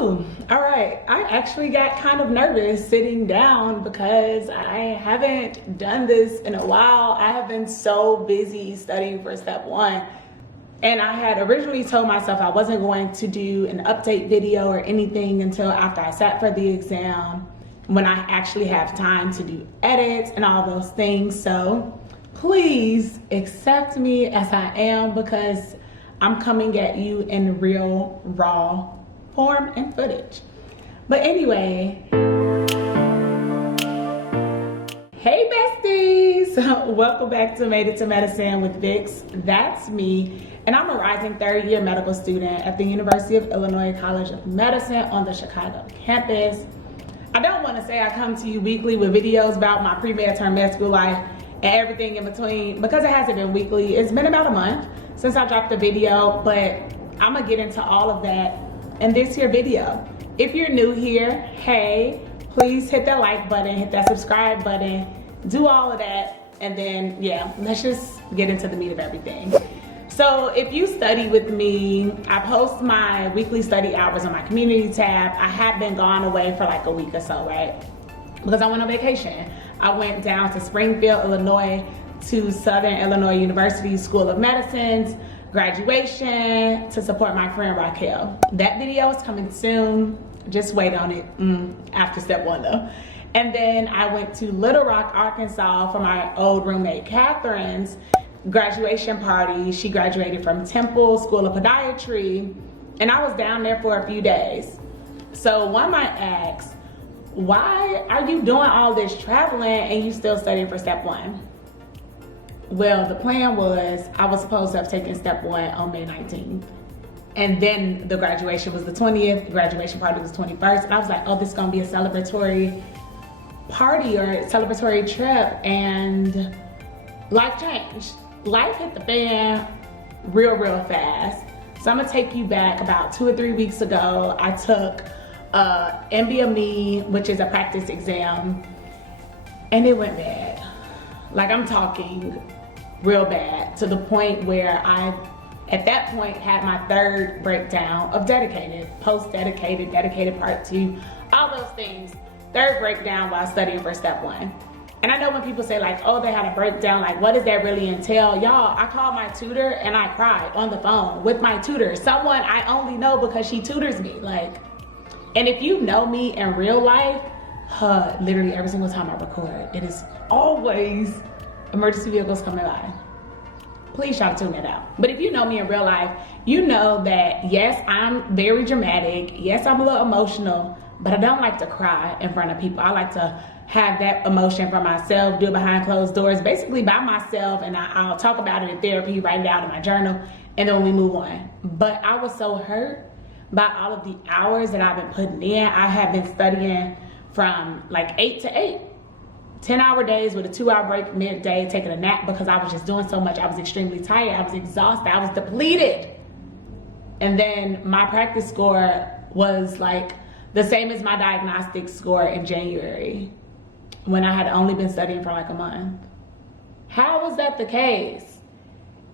Whew. All right, I actually got kind of nervous sitting down because I haven't done this in a while. I have been so busy studying for step one. And I had originally told myself I wasn't going to do an update video or anything until after I sat for the exam, when I actually have time to do edits and all those things. So please accept me as I am, because I'm coming at you in real, raw form and footage. But anyway, hey besties, welcome back to Made It to Medicine with Vix. That's me, and I'm a rising third-year medical student at the University of Illinois College of Medicine on the Chicago campus. I don't want to say I come to you weekly with videos about my pre-med term med school life and everything in between, because it hasn't been weekly. It's been about a month since I dropped the video, but I'm gonna get into all of that in this here video. If you're new here, hey, please hit that like button, hit that subscribe button, do all of that, and then yeah, let's just get into the meat of everything. So if you study with me, I post my weekly study hours on my community tab. I have been gone away for like a week or so, right? Because I went on vacation. I went down to Springfield, Illinois, to Southern Illinois University School of Medicine's graduation to support my friend Raquel. That video is coming soon. Just wait on it after step one though. And then I went to Little Rock, Arkansas for my old roommate Catherine's graduation party. She graduated from Temple School of Podiatry, and I was down there for a few days. So one might ask, why are you doing all this traveling and you still studying for step one? Well, the plan was I was supposed to have taken step one on May 19th. And then the graduation was the 20th, the graduation party was 21st. And I was like, oh, this is gonna be a celebratory party or a celebratory trip, and life changed. Life hit the fan real fast. So I'm gonna take you back about 2 or 3 weeks ago. I took MBME, which is a practice exam, and it went bad. Like, I'm talking real bad, to the point where I, at that point, had my third breakdown of dedicated, post-dedicated, dedicated part 2, all those things. Third breakdown while studying for step one. And I know when people say like, oh, they had a breakdown, like what does that really entail? Y'all, I called my tutor and I cried on the phone with my tutor. Someone I only know because she tutors me. Like, and if you know me in real life, literally every single time I record, it is always emergency vehicles coming by. Please try to tune that out. But if you know me in real life, you know that yes, I'm very dramatic. Yes, I'm a little emotional, but I don't like to cry in front of people. I like to have that emotion for myself, do it behind closed doors, basically by myself, and I'll talk about it in therapy, write it out in my journal, and then we move on. But I was so hurt by all of the hours that I've been putting in. I have been studying from like 8 to 8, 10-hour days with a 2-hour break midday, taking a nap because I was just doing so much. I was extremely tired, I was exhausted, I was depleted. And then my practice score was like the same as my diagnostic score in January, when I had only been studying for like a month. How was that the case?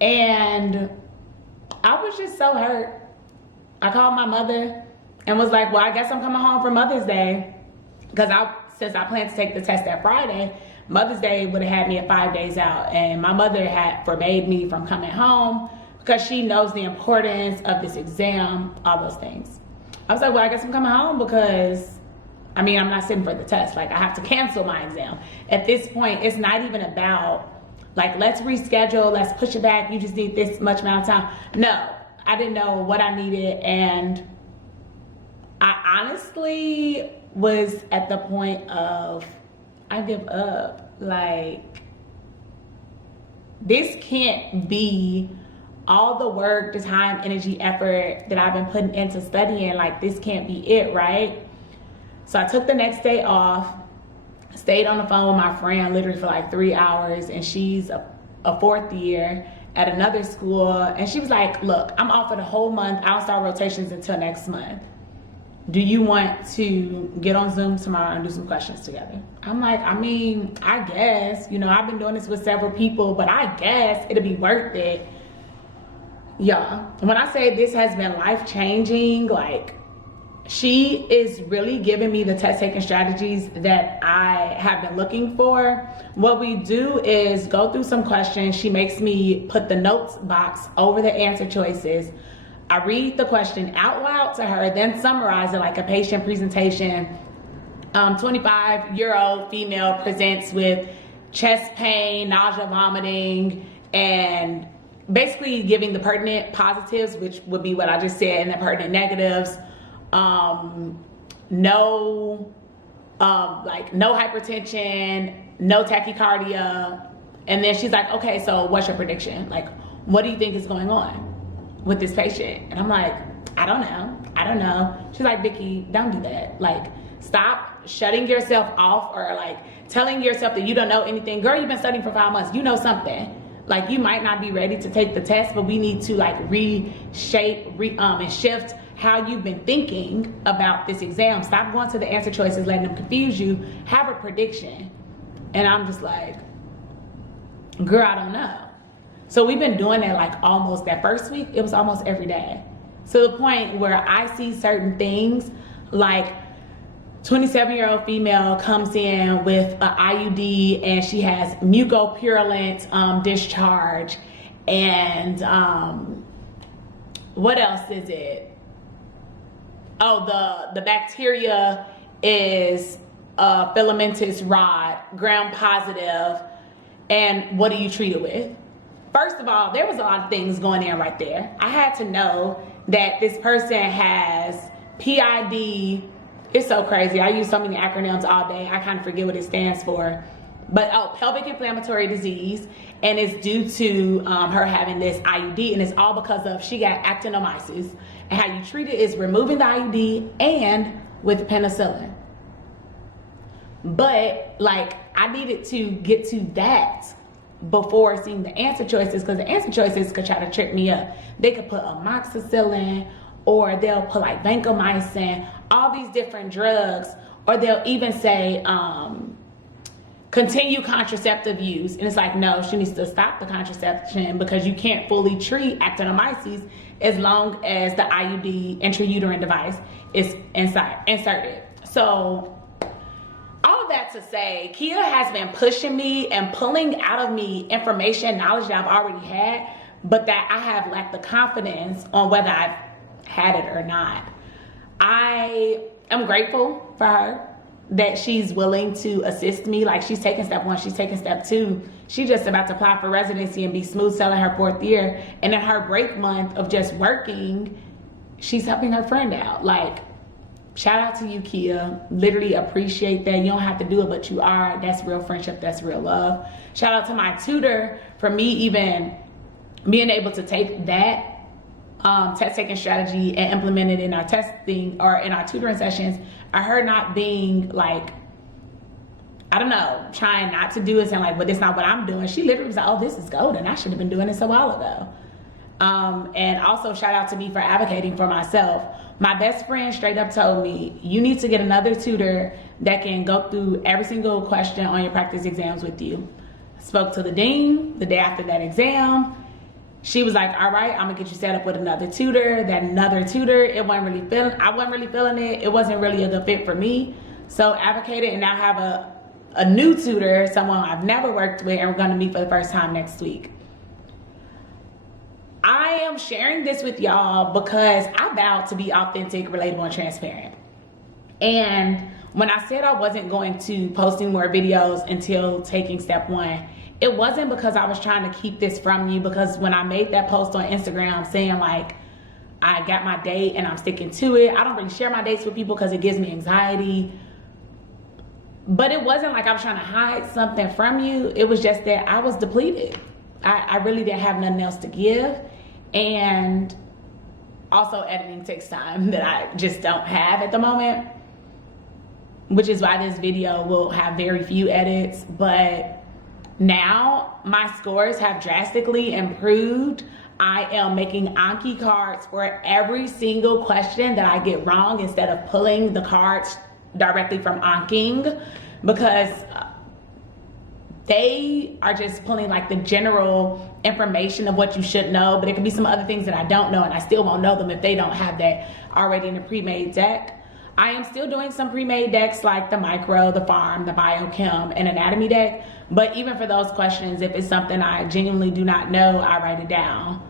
And I was just so hurt. I called my mother and was like, well, I guess I'm coming home for Mother's Day. Because since I planned to take the test that Friday, Mother's Day would have had me at 5 days out. And my mother had forbade me from coming home because she knows the importance of this exam, all those things. I was like, well, I guess I'm coming home because, I mean, I'm not sitting for the test. Like, I have to cancel my exam. At this point, it's not even about, like, let's reschedule, let's push it back, you just need this much amount of time. No, I didn't know what I needed, and I honestly was at the point of, I give up. Like, this can't be all the work, the time, energy, effort that I've been putting into studying. Like, this can't be it, right? So I took the next day off, stayed on the phone with my friend literally for like 3 hours, and she's a fourth year at another school, and she was like, look, I'm off for the whole month. I don't start rotations until next month. Do you want to get on Zoom tomorrow and do some questions together? I'm like, I mean, I guess, you know, I've been doing this with several people, but I guess it'll be worth it. Yeah, when I say this has been life-changing, like, she is really giving me the test taking strategies that I have been looking for. What we do is go through some questions. She makes me put the notes box over the answer choices. I read the question out loud to her, then summarize it like a patient presentation. 25-year-old female presents with chest pain, nausea, vomiting, and basically giving the pertinent positives, which would be what I just said, and the pertinent negatives. No hypertension, no tachycardia. And then she's like, okay, so what's your prediction? Like, what do you think is going on with this patient? And I'm like, I don't know. She's like, Vicky, don't do that. Like, stop shutting yourself off or like telling yourself that you don't know anything. Girl, you've been studying for 5 months. You know something. Like, you might not be ready to take the test, but we need to like reshape, and shift how you've been thinking about this exam. Stop going to the answer choices, letting them confuse you. Have a prediction. And I'm just like, girl, I don't know. So we've been doing that like almost that first week. It was almost every day. To the point where I see certain things like 27-year-old female comes in with an IUD and she has mucopurulent discharge. And what else is it? Oh, the bacteria is filamentous rod, gram positive, and what do you treat it with? First of all, there was a lot of things going in right there. I had to know that this person has PID. It's so crazy. I use so many acronyms all day. I kind of forget what it stands for. But pelvic inflammatory disease, and it's due to her having this IUD, and it's all because of she got actinomyces. And how you treat it is removing the IUD and with penicillin. But like, I needed to get to that before seeing the answer choices, because the answer choices could try to trip me up. They could put amoxicillin, or they'll put like vancomycin, all these different drugs, or they'll even say continue contraceptive use. And it's like, no, she needs to stop the contraception because you can't fully treat actinomyces as long as the IUD intrauterine device is inserted. So all that to say, Kia has been pushing me and pulling out of me information, knowledge that I've already had, but that I have lacked the confidence on whether I've had it or not. I am grateful for her that she's willing to assist me. Like, she's taking step 1, she's taking step 2. She's just about to apply for residency and be smooth sailing her 4th year. And in her break month of just working, she's helping her friend out. Like, shout out to you, Kia. Literally appreciate that. You don't have to do it, but you are. That's real friendship. That's real love. Shout out to my tutor for me even being able to take that test taking strategy and implement it in our testing or in our tutoring sessions. Her not being like, I don't know, trying not to do it and like, but it's not what I'm doing. She literally was like, oh, this is golden. I should have been doing this a while ago. And also shout out to me for advocating for myself. My best friend straight up told me, you need to get another tutor that can go through every single question on your practice exams with you. Spoke to the dean the day after that exam. She was like, all right, I'm gonna get you set up with another tutor. That another tutor, I wasn't really feeling it. It wasn't really a good fit for me. So advocated, and now have a new tutor, someone I've never worked with, and we're gonna meet for the first time next week. I am sharing this with y'all because I vowed to be authentic, relatable, and transparent. And when I said I wasn't going to posting more videos until taking step 1, it wasn't because I was trying to keep this from you, because when I made that post on Instagram saying like, I got my date and I'm sticking to it, I don't really share my dates with people because it gives me anxiety. But it wasn't like I was trying to hide something from you. It was just that I was depleted. I really didn't have nothing else to give. And also editing takes time that I just don't have at the moment, which is why this video will have very few edits. But now my scores have drastically improved. I am making Anki cards for every single question that I get wrong instead of pulling the cards directly from Anking, because they are just pulling like the general information of what you should know, but it could be some other things that I don't know, and I still won't know them if they don't have that already in a pre-made deck. I am still doing some pre-made decks like the micro, the farm, the biochem, and anatomy deck. But even for those questions, if it's something I genuinely do not know, I write it down.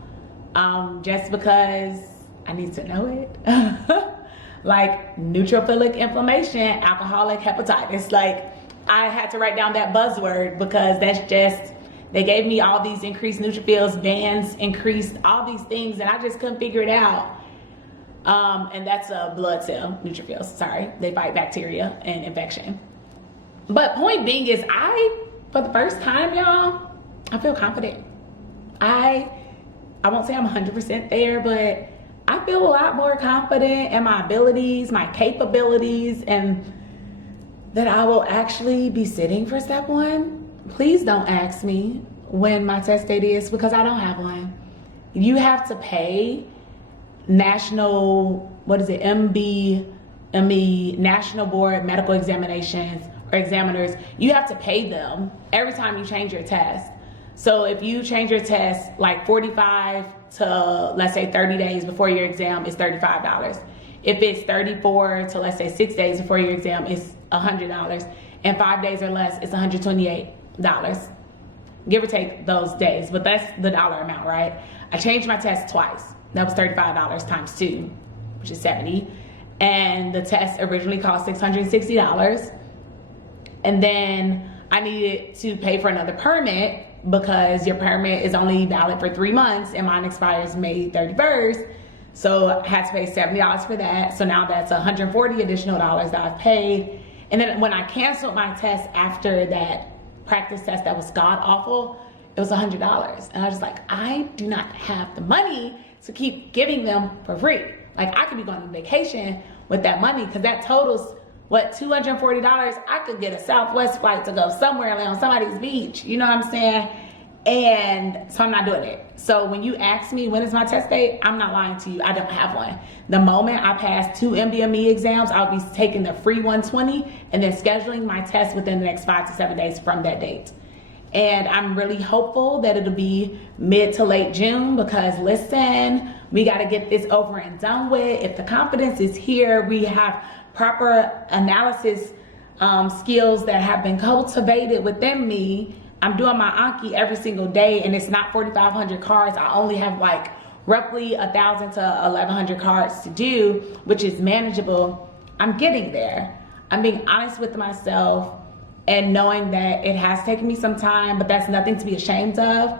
Just because I need to know it. Like neutrophilic inflammation, alcoholic hepatitis. Like, I had to write down that buzzword because that's just, they gave me all these increased neutrophils, bands increased, all these things, and I just couldn't figure it out. And that's a blood cell neutrophils. Sorry, they fight bacteria and infection. But point being is, for the first time, y'all, I feel confident. I won't say I'm 100% there, but I feel a lot more confident in my abilities, my capabilities, and that I will actually be sitting for step 1. Please don't ask me when my test date is, because I don't have one. You have to pay national, MBME, National Board Medical Examinations or Examiners. You have to pay them every time you change your test. So if you change your test like 45 to, let's say, 30 days before your exam, it's $35. If it's 34 to, let's say, 6 days before your exam, it's $100. And 5 days or less, it's $128. Give or take those days, but that's the dollar amount, right? I changed my test twice. That was $35 times 2, which is $70. And the test originally cost $660. And then I needed to pay for another permit because your permit is only valid for 3 months and mine expires May 31st. So I had to pay $70 for that. So now that's $140 additional dollars that I've paid. And then when I canceled my test after that practice test that was god awful, it was $100. And I was just like, I do not have the money to keep giving them for free. Like, I could be going on vacation with that money, because that totals, what, $240? I could get a Southwest flight to go somewhere on somebody's beach. You know what I'm saying? And so I'm not doing it. So when you ask me when is my test date, I'm not lying to you. I don't have one. The moment I pass 2 MBME exams, I'll be taking the free 120 and then scheduling my test within the next 5 to 7 days from that date. And I'm really hopeful that it'll be mid to late June, because listen, we got to get this over and done with. If the confidence is here, we have proper analysis skills that have been cultivated within me. I'm doing my Anki every single day, and it's not 4,500 cards. I only have like roughly 1,000 to 1,100 cards to do, which is manageable. I'm getting there. I'm being honest with myself and knowing that it has taken me some time, but that's nothing to be ashamed of.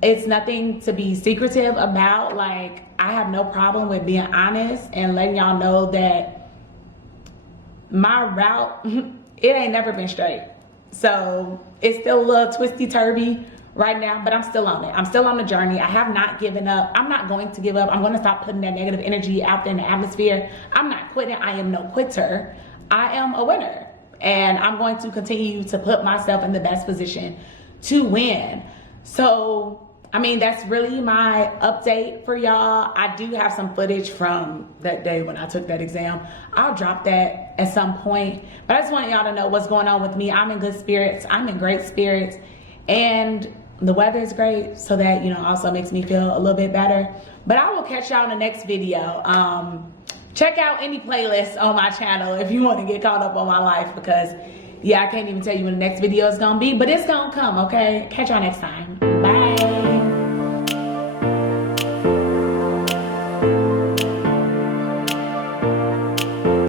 It's nothing to be secretive about. Like, I have no problem with being honest and letting y'all know that my route, it ain't never been straight. So it's still a little twisty-turvy right now, but I'm still on it. I'm still on the journey. I have not given up. I'm not going to give up. I'm going to stop putting that negative energy out there in the atmosphere. I'm not quitting. I am no quitter. I am a winner. And I'm going to continue to put myself in the best position to win. So, I mean, that's really my update for y'all. I do have some footage from that day when I took that exam. I'll drop that at some point. But I just want y'all to know what's going on with me. I'm in good spirits. I'm in great spirits. And the weather is great, so that, you know, also makes me feel a little bit better. But I will catch y'all in the next video. Check out any playlists on my channel if you want to get caught up on my life, because, yeah, I can't even tell you when the next video is going to be, but it's going to come, okay? Catch y'all next time.